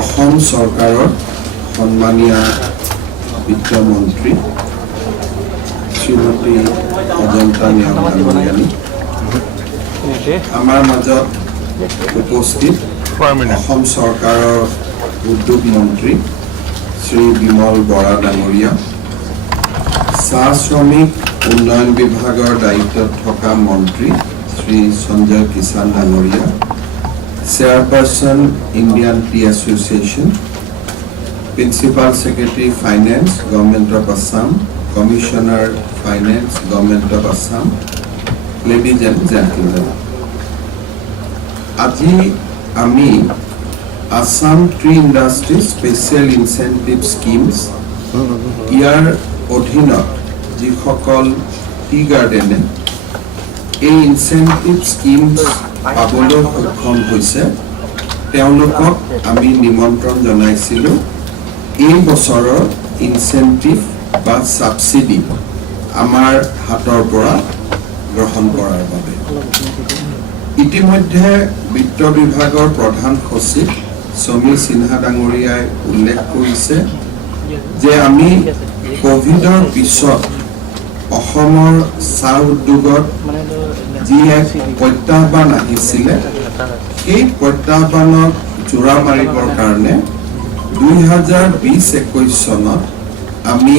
অসম চৰকাৰৰ সন্মানীয় বিত্তমন্ত্ৰী শ্ৰীমতী অজন্তা নিয়ামী আমাৰ মাজত উপস্থিত অসম চৰকাৰৰ উদ্যোগ মন্ত্ৰী শ্ৰী বিমল বৰা ডাঙৰীয়া, চাহ শ্ৰমিক উন্নয়ন বিভাগৰ দায়িত্বত থকা মন্ত্ৰী শ্ৰী সঞ্জয় কিষাণ ডাঙৰীয়া, chairperson Indian tea association, principal secretary finance government of Assam, commissioner finance government of Assam, ladies and gentlemen, আজি আমি আছাম টি ইণ্ডাষ্ট্ৰিজ স্পেচিয়েল ইনচেণ্টিভ স্কিমছ ইয়াৰ অধীনত যিসকল টি গাৰ্ডেনে এই ইনচেণ্টিভ স্কিমছ পাবলৈ সক্ষম হৈছে তেওঁলোকক আমি নিমন্ত্ৰণ জনাইছিলোঁ এই বছৰৰ ইনচেণ্টিভ বা ছাবচিডি আমাৰ হাতৰ পৰা গ্ৰহণ কৰাৰ বাবে। ইতিমধ্যে বিত্ত বিভাগৰ প্ৰধান সচিব সমীৰ সিনহা ডাঙৰীয়াই উল্লেখ কৰিছে যে আমি কোভিডৰ পিছত অসমৰ চাহ উদ্যোগত যি এক প্ৰত্যাহ্বান আহিছিলে সেই প্ৰত্যাহ্বানক জোৰা মাৰিবৰ কাৰণে 2020-21 চনত আমি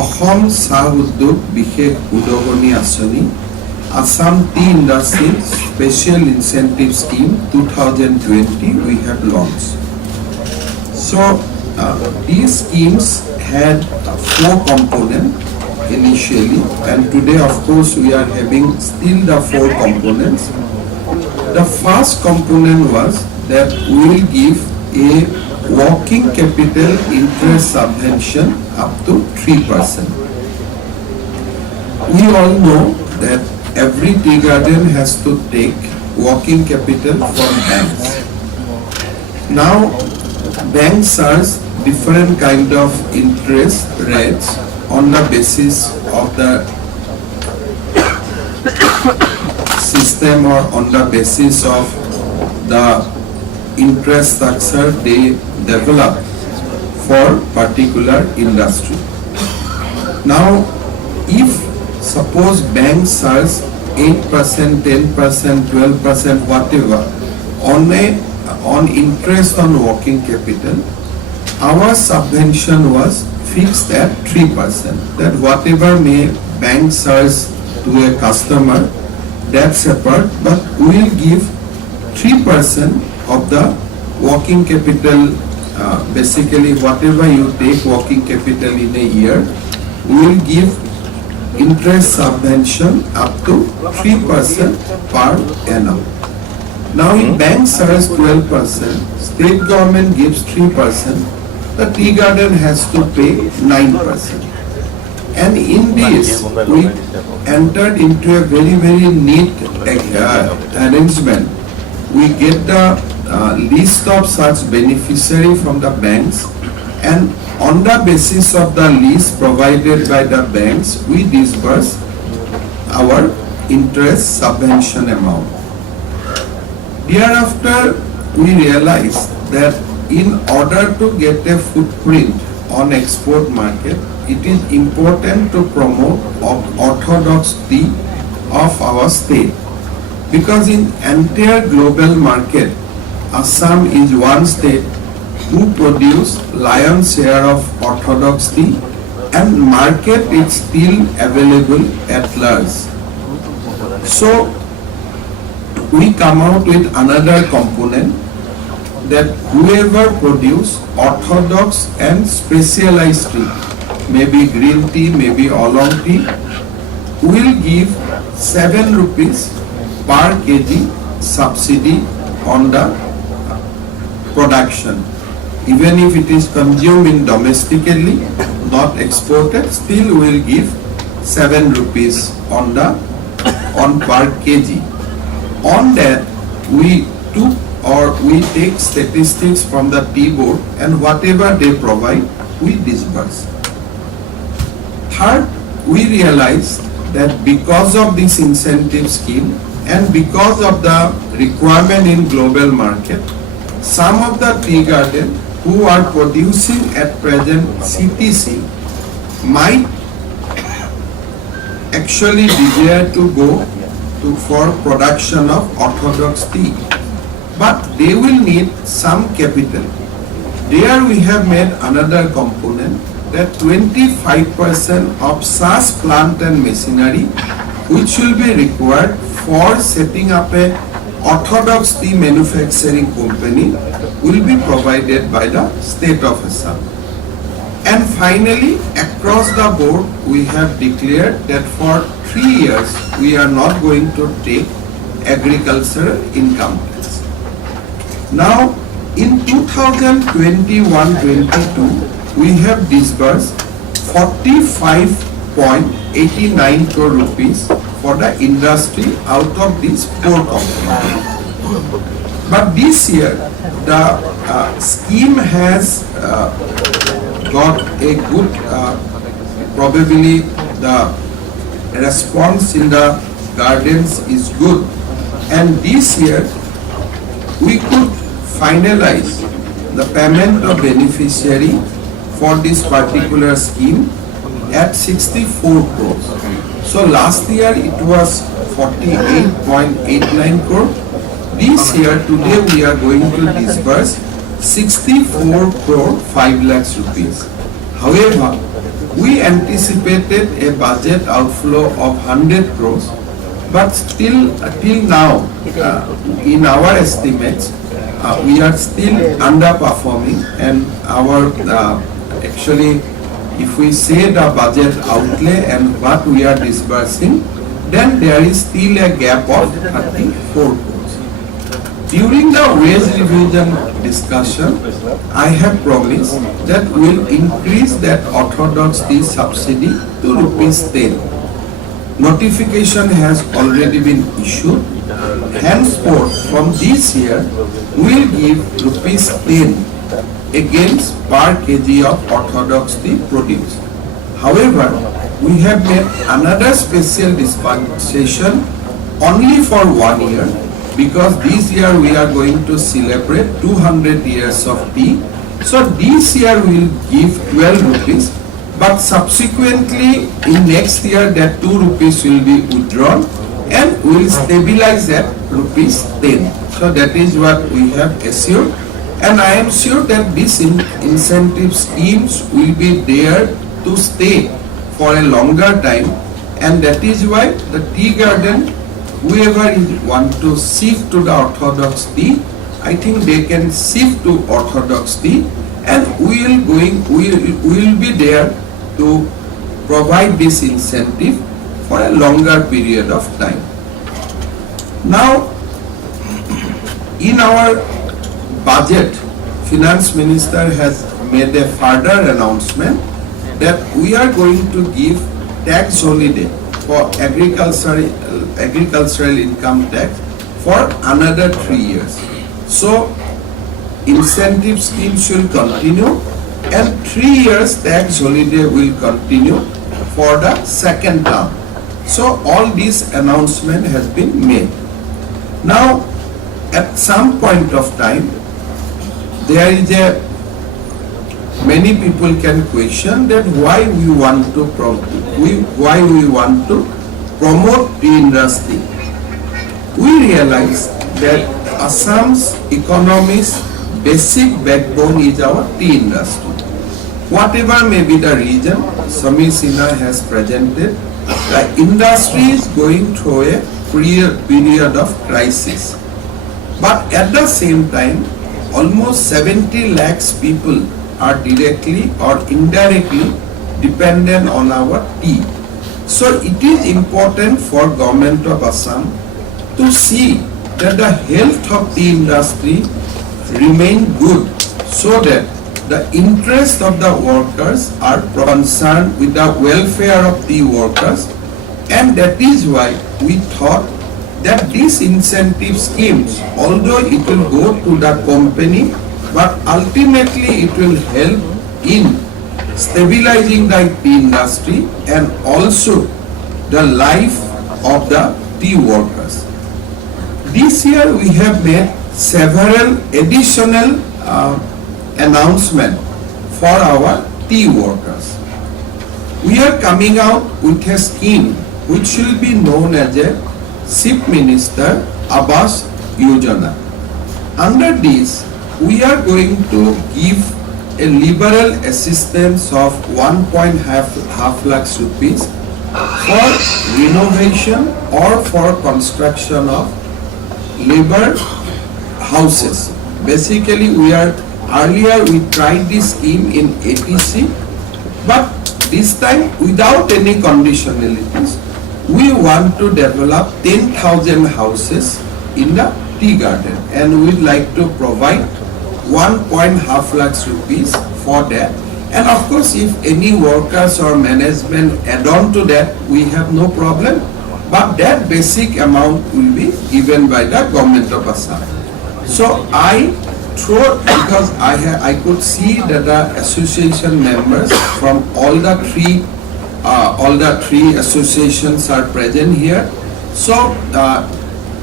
অসম চাহ উদ্যোগ বিশেষ উদগনি আঁচনি Assam Tea Industries Special Incentive Scheme 2020 we have launched. So these schemes had 4 components initially, and today of course we are having still the 4 components. The first component was that we will give a working capital interest subvention up to 3%. We all know that every tea garden has to take working capital from banks. Now, banks charge different kind of interest rates on the basis of the system or on the basis of the interest structure they develop for particular industry. Now, if suppose banks charge 8%, 10%, 12%, whatever on interest on working capital, our subvention was fixed at 3%. That whatever may bank charge to a customer, that's separate, but we will give 3% of the working capital. Basically, whatever you take working capital in a year, we will give interest subvention up to 3% per annum. Now in banks charge 12%, state government gives 3%, the tea garden has to pay 9%. And in this we entered into a very neat arrangement. We get the list of such beneficiary from the banks, and on the basis of the list provided by the banks, we disburse our interest subvention amount. Thereafter, we realized that in order to get a footprint on export market, it is important to promote orthodox tea of our state, because in entire global market, Assam is one state who produce lion's share of orthodox tea, and market is still available at large. So we come out with another component that whoever produce orthodox and specialized tea, maybe green tea, maybe oolong tea, will give 7 rupees per kg subsidy on the production. Even if it is consumed in domestically, not exported, still will give 7 rupees on per kg. On that, we take statistics from the tea board, and whatever they provide, we disburse. Third, we realized that because of this incentive scheme and because of the requirement in global market, some of the tea garden who are producing at present CTC might actually desire to go for production of orthodox tea, but they will need some capital. There we have made another component that 25% of such plant and machinery which will be required for setting up a orthodox tea manufacturing company will be provided by the state of Assam. And finally, across the board, we have declared that for 3 years we are not going to take agricultural income tax. Now, in 2021-22, we have disbursed 45.89 crore rupees for the industry out of these 4 companies. But this year, the scheme has got a good, probably the response in the gardens is good, and this year we could finalize the payment of beneficiary for this particular scheme at 64 crores. So last year it was 48.89 crore. This year, today we are going to disburse 64 crore 5 lakhs rupees. However, we anticipated a budget outflow of 100 crores, but still till now, in our estimates, we are still underperforming, and our actually, if we say the budget outlay and what we are disbursing, then there is still a gap of 34 crores. During the wage revision discussion, I have promised that we will increase that orthodox tea subsidy to ₹10. Notification has already been issued. Henceforth, from this year, we will give ₹10 against per kg of orthodox tea produced. However, we have made another special dispensation only for 1 year, because this year we are going to celebrate 200 years of tea. So this year we will give 12 rupees, but subsequently in next year that 2 rupees will be withdrawn and we will stabilize at ₹10. So that is what we have assured, and I am sure that these incentive schemes will be there to stay for a longer time, and that is why the tea garden, whoever want to shift to the orthodox tea, I think they can shift to orthodox tea, and we will be there to provide this incentive for a longer period of time. Now, in our budget, Finance Minister has made a further announcement that we are going to give tax holiday for agricultural income tax for another 3 years. So incentive schemes will continue, and 3 years tax holiday will continue for the second term. So all this announcement has been made. Now, at some point of time, there is many people can question that why we want to promote tea industry. We realize that Assam's economy's basic backbone is our tea industry. Whatever may be the reason, Samir Sinha has presented, the industry is going through a period of crisis. But at the same time, almost 70 lakhs people are directly or indirectly dependent on our tea. So it is important for Government of Assam to see that the health of tea industry remain good, so that the interest of the workers are concerned with the welfare of tea workers, and that is why we thought that these incentive schemes, although it will go to the company, but ultimately it will help in stabilizing the tea industry and also the life of the tea workers. This year we have made several additional announcements for our tea workers. We are coming out with a scheme which will be known as a Chief Minister Awas Yojana. Under this, we are going to give a liberal assistance of 1.5 lakhs rupees for renovation or for construction of labor houses. Basically, earlier we tried this scheme in ATC, but this time without any conditionalities. We want to develop 10,000 houses in the tea garden, and we'd like to provide 1.5 lakhs rupees for that. And of course, if any workers or management add on to that, we have no problem. But that basic amount will be given by the government of Assam. So because I could see that the association members from all the three associations are present here. So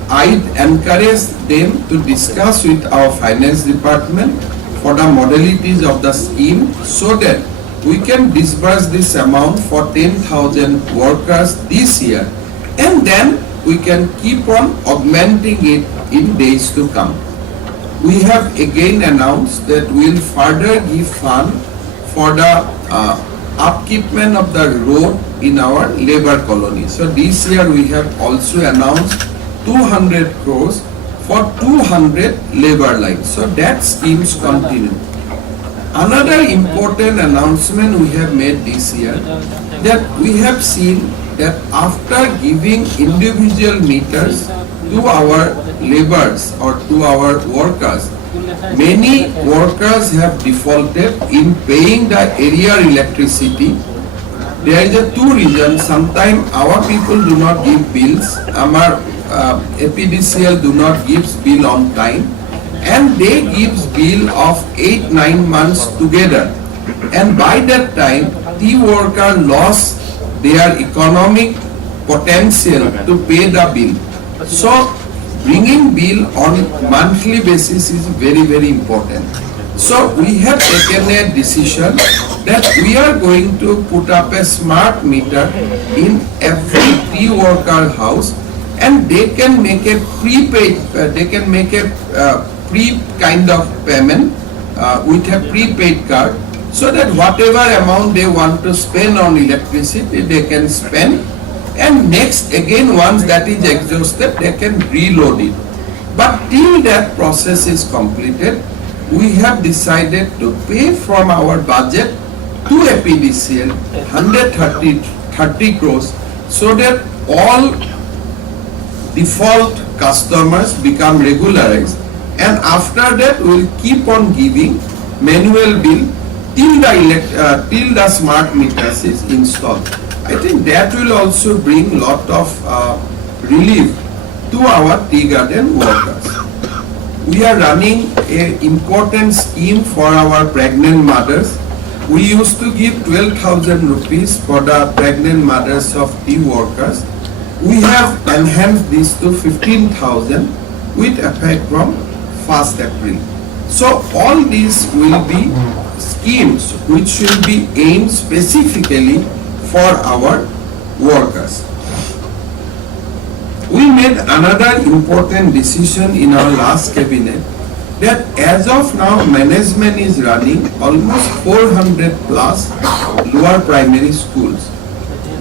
I encourage them to discuss with our finance department for the modalities of the scheme so that we can disburse this amount for 10,000 workers this year, and then we can keep on augmenting it in days to come. We have again announced that we will further give fund for the upkeepment of the road in our labor colony. So this year we have also announced 200 crores for 200 labor lines. So that schemes continue. Another important announcement we have made this year, that we have seen that after giving individual meters to our laborers or to our workers, many workers have defaulted in paying the area electricity. There is two reasons. Sometimes our people do not give bills, our APDCL do not give bill on time, and they give bill of 8-9 months together. And by that time, tea worker lost their economic potential to pay the bill. So bringing bill on monthly basis is very, very important. So we have taken a decision that we are going to put up a smart meter in every tea worker house, and they can make a prepaid, pre kind of payment with a prepaid card, so that whatever amount they want to spend on electricity, they can spend, and next again once that is exhausted, they can reload it. But till that process is completed, we have decided to pay from our budget to APDCL 130 crores, so that all default customers become regularized, and after that we will keep on giving manual bill till the smart meters is installed. I think that will also bring lot of relief to our tea garden workers. We are running an important scheme for our pregnant mothers. We used to give 12,000 rupees for the pregnant mothers of tea workers. We have enhanced this to 15,000 with effect from 1st April. So all these will be schemes which will be aimed specifically for our workers. We made another important decision in our last cabinet, that as of now management is running almost 400 plus lower primary schools.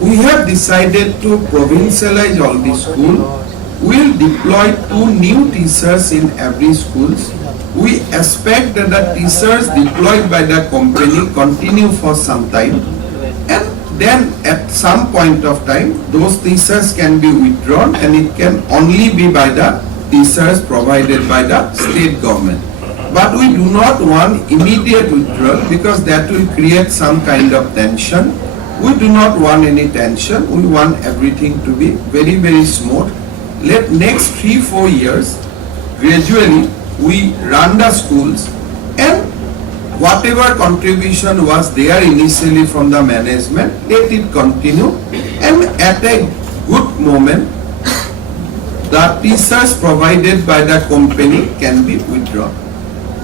We have decided to provincialize all the schools. We will deploy 2 new teachers in every school. We expect that the teachers deployed by the company continue for some time, and then at some point of time those teachers can be withdrawn, and it can only be by the teachers provided by the state government. But we do not want immediate withdrawal, because that will create some kind of tension. We do not want any tension. We want everything to be very, very smooth. Let next 3-4 years gradually we run the schools, and whatever contribution was there initially from the management, let it continue, and at a good moment, the research provided by the company can be withdrawn.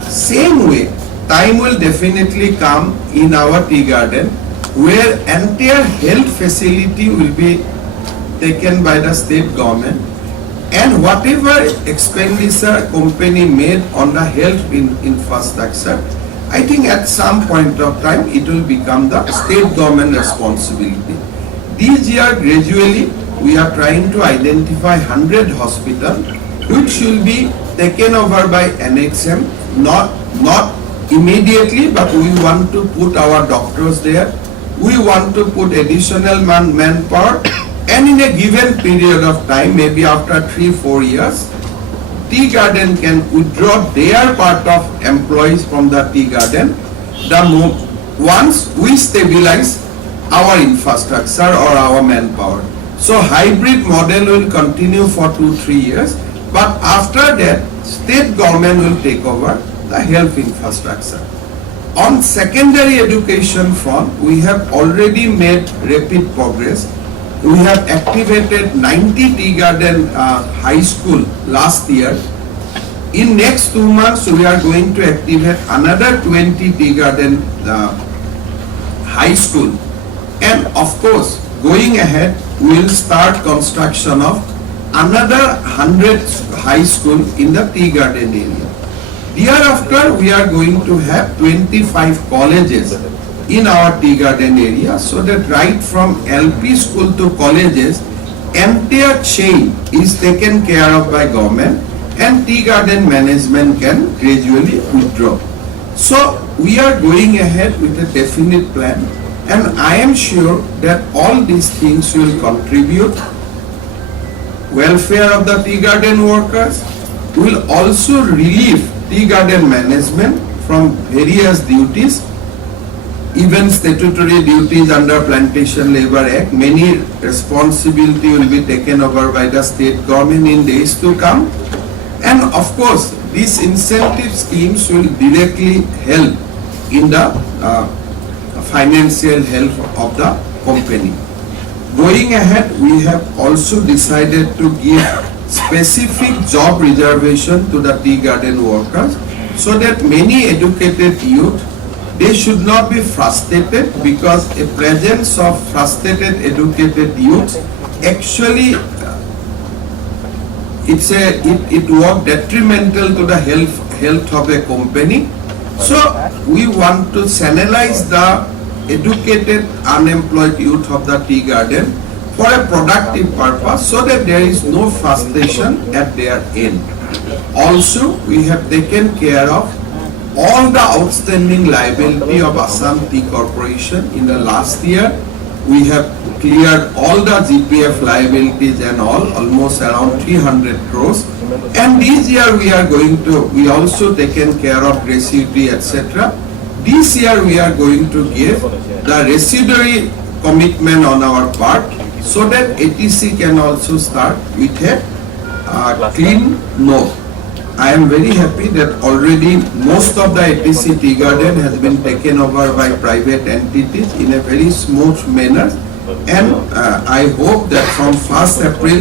Same way, time will definitely come in our tea garden where entire health facility will be taken by the state government, and whatever expenditure company made on the health infrastructure, I think at some point of time it will become the state government responsibility. This year gradually we are trying to identify 100 hospitals which will be taken over by NHM, not immediately, but we want to put our doctors there. We want to put additional manpower, and in a given period of time, maybe after 3-4 years, tea garden can withdraw their part of employees from the tea garden once we stabilize our infrastructure or our manpower. So hybrid model will continue for 2-3 years, but after that, state government will take over the health infrastructure. On secondary education front, we have already made rapid progress. We have activated 90 tea garden high school last year. In next 2 months, we are going to activate another 20 tea garden high school. And of course, going ahead, we will start construction of another 100 high school in the tea garden area. Thereafter, we are going to have 25 colleges in our tea garden area, so that right from LP school to colleges, entire chain is taken care of by government, and tea garden management can gradually withdraw. So we are going ahead with a definite plan, and I am sure that all these things will contribute welfare of the tea garden workers, will also relieve tea garden management from various duties, even statutory duties under Plantation Labour Act. Many responsibility will be taken over by the state government in days to come. And of course, these incentive schemes will directly help in the financial health of the company. Going ahead, we have also decided to give specific job reservation to the tea garden workers, so that many educated youth, they should not be frustrated, because a presence of frustrated educated youth actually it was detrimental to the health of a company. So we want to channelize the educated unemployed youth of the tea garden for a productive purpose, so that there is no frustration at their end. Also, we have taken care of all the outstanding liability of Assam Tea Corporation in the last year. We have cleared all the GPF liabilities and almost around 300 crores. And this year we also taken care of gratuity, etc. This year we are going to give the residuary commitment on our part, so that ATC can also start with a clean note. I am very happy that already most of the ATC tea garden has been taken over by private entities in a very smooth manner, and I hope that from 1st April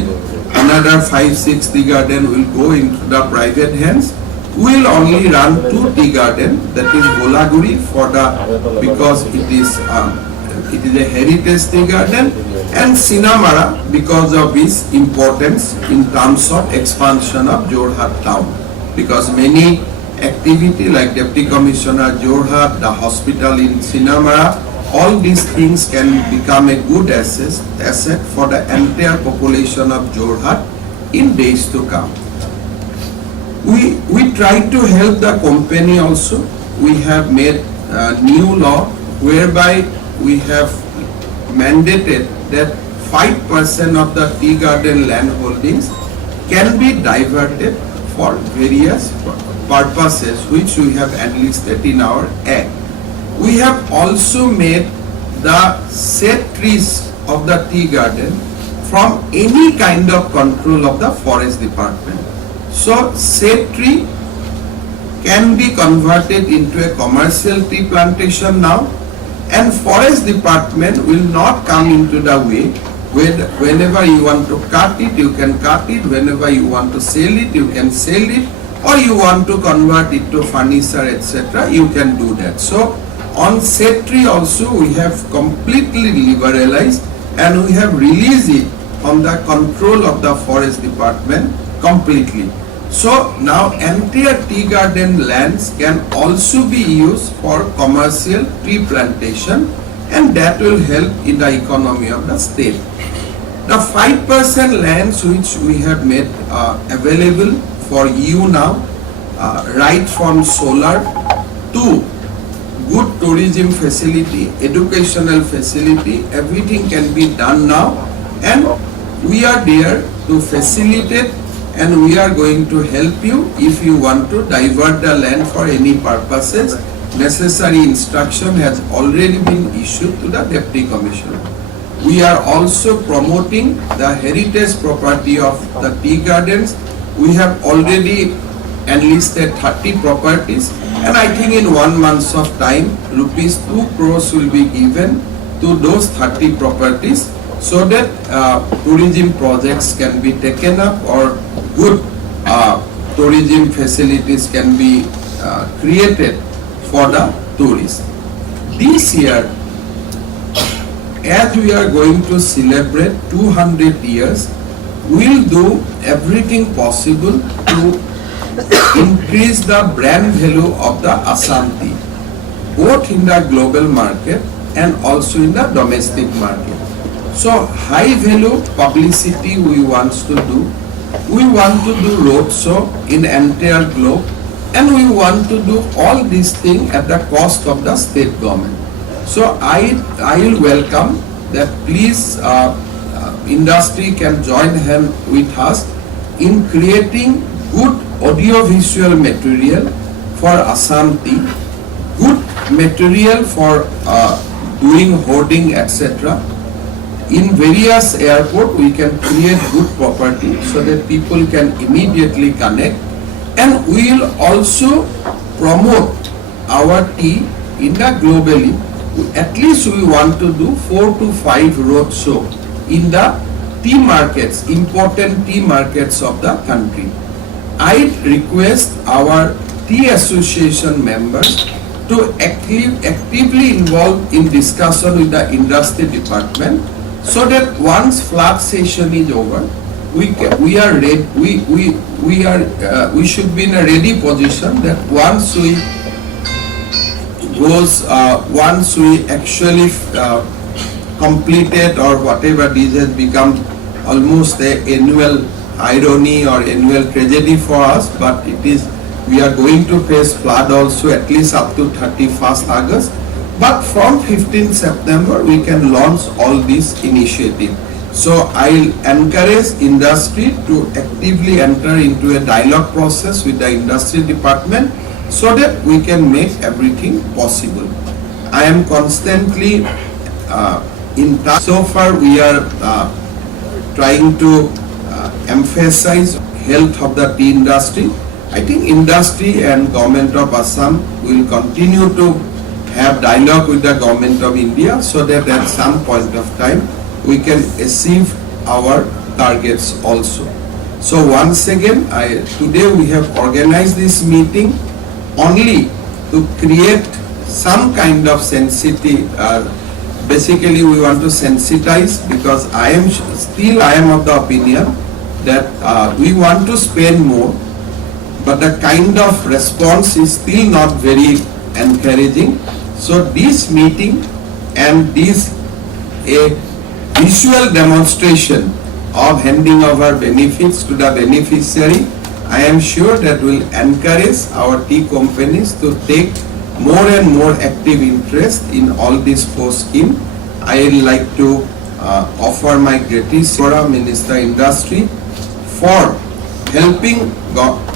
another 5-6 tea garden will go into the private hands. We will only run 2 tea garden, that is Bolaguri because it is a heritage tea garden, and Sinamara because of its importance in terms of expansion of Jorhat town. Because many activity like Deputy Commissioner Jorhat, the hospital in Sinamara, all these things can become a good asset for the entire population of Jorhat in days to come. We try to help the company also. We have made a new law whereby we have mandated that 5% of the tea garden land holdings can be diverted for various purposes which we have enlisted in our act. We have also made the shade trees of the tea garden from any kind of control of the forest department. So shade tree can be converted into a commercial tea plantation now, and forest department will not come into the way. Whenever you want to cut it, you can cut it. Whenever you want to sell it, you can sell it. Or you want to convert it to furniture, etc., you can do that. So on set tree also we have completely liberalized, and we have released it from the control of the forest department completely. So now entire tea garden lands can also be used for commercial tree plantation, and that will help in the economy of the state. The 5% lands which we have made available for you now, right from solar to good tourism facility, educational facility, everything can be done now, and we are there to facilitate, and we are going to help you if you want to divert the land for any purposes. Necessary instruction has already been issued to the Deputy Commissioner. We are also promoting the heritage property of the tea gardens. We have already enlisted 30 properties, and I think in 1 month of time, rupees 2 crores will be given to those 30 properties, so that tourism projects can be taken up, or good tourism facilities can be created for the tourists. This year, as we are going to celebrate 200 years, we will do everything possible to increase the brand value of the Assam tea, both in the global market and also in the domestic market. So high value publicity we want to do. We want to do roadshow in entire globe, and we want to do all these things at the cost of the state government. So I will welcome that. Please, industry can join hand with us in creating good audio-visual material for Assam tea, good material for doing hoarding, etc. In various airports, we can create good property so that people can immediately connect, and we will also promote our tea in the globally. At least we want to do 4 to 5 roadshow in the tea markets, important tea markets of the country. I request our tea association members to actively involve in discussion with the industry department, so that once flag session is over, we are ready. We should be in a ready position that once we actually completed, or whatever, this has become almost a annual irony or annual tragedy for us, but it is, we are going to face flood also at least up to 31st August. But from 15th September, we can launch all these initiatives. So I will encourage industry to actively enter into a dialogue process with the industry department, so that we can make everything possible. I am constantly in touch. So far we are trying to emphasize health of the tea industry. I think industry and government of Assam will continue to have dialogue with the government of India, so that at some point of time we can achieve our targets also. So once again, today we have organized this meeting only to create some kind of sensitivity. Basically we want to sensitize, because I am of the opinion that we want to spend more, but the kind of response is still not very encouraging. So this meeting and this a visual demonstration of handing over benefits to the beneficiary, I am sure that will encourage our tea companies to take more and more active interest in all these 4 schemes. I would like to offer my gratitude to Minister Industry for helping,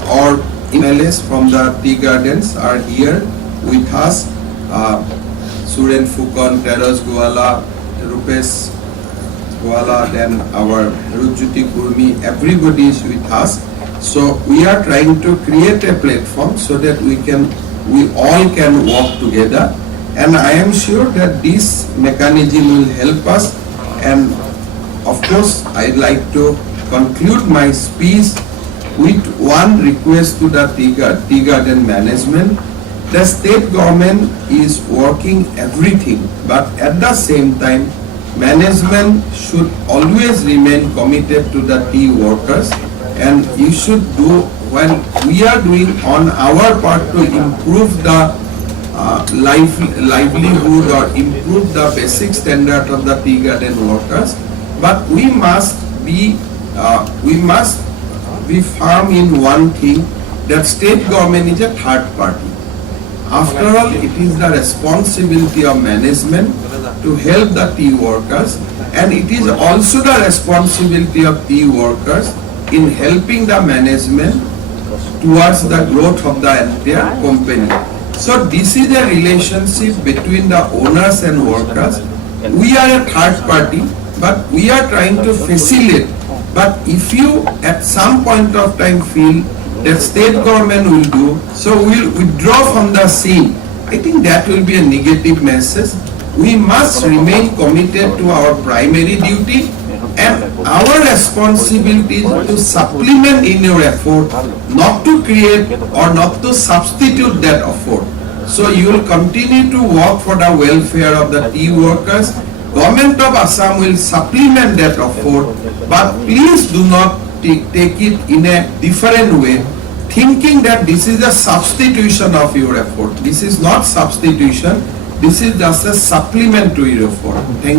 or MLAs from the tea gardens are here with us. Suren Fukan, Teras Gwala, Rupesh Gwala, then our Rujjuti Kurmi, everybody is with us. So we are trying to create a platform so that we all can work together, and I am sure that this mechanism will help us. And of course, I'd like to conclude my speech with one request to the tea garden management. The state government is working everything, but at the same time, management should always remain committed to the tea workers, and you should do when we are doing on our part to improve the livelihood or improve the basic standard of the tea garden workers, but we must be firm in one thing, that state government is a third party. After all, it is the responsibility of management to help the tea workers, and it is also the responsibility of tea workers in helping the management towards the growth of the entire company. So this is a relationship between the owners and workers. We are a third party, but we are trying to facilitate. But if you at some point of time feel that state government will do, so we will withdraw from the scene, I think that will be a negative message. We must remain committed to our primary duty, and our responsibility is to supplement in your effort, not to create or not to substitute that effort. So you will continue to work for the welfare of the tea workers. Government of Assam will supplement that effort, but please do not take it in a different way, thinking that this is a substitution of your effort. This is not substitution. This is just a supplement to your effort. Thank you.